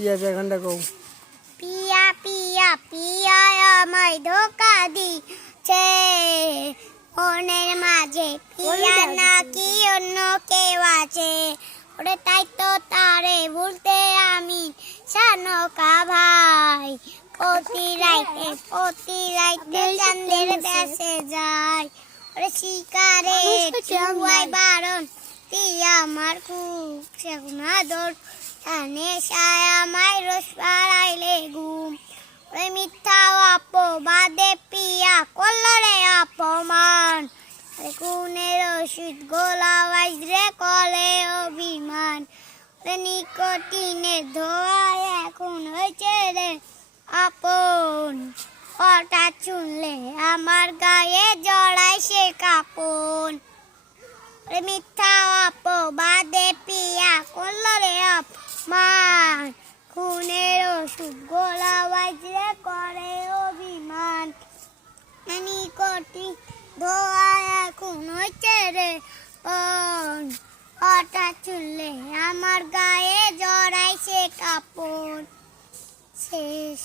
পিয়া পিয়া গানটা কও পিয়া পিয়া পিয়া আমায় ধোকা দিছে মনের মাঝে পিয়া নাকি অন্য কেউ আছে? ওরে তাই তো তারে ভুলতে আমি সানকা ভাই। প্রতি রাইতে প্রতি রাইতে চাঁদের দেশে যাই। ওরে শিকারে চুয়াই বারণ পিয়া আমার খুব সেগুনা দৌড় কানে সায় আমায় রোজ পাড়াইলে ঘুম। ওই মিথ্যা অপবাদে পিয়া কল্লরে অপমান। কুনের ওষুধ গোলা রে কলে অভিমান। নিকটিনে ধোয়ায় এখন হয়েছে রে আপন। হঠাৎ শুনলে আমার গায়ে জড়াই সে কাপন। মিথ্যা অপবাদে করল রে অপমান খুনের অসুখ গোলা বাজলে করে অভিমান। নিকটি ধোয়া এখন হয়েছে রে হঠাৎ চুললে আমার গায়ে জড়াইছে কাপড়। শেষ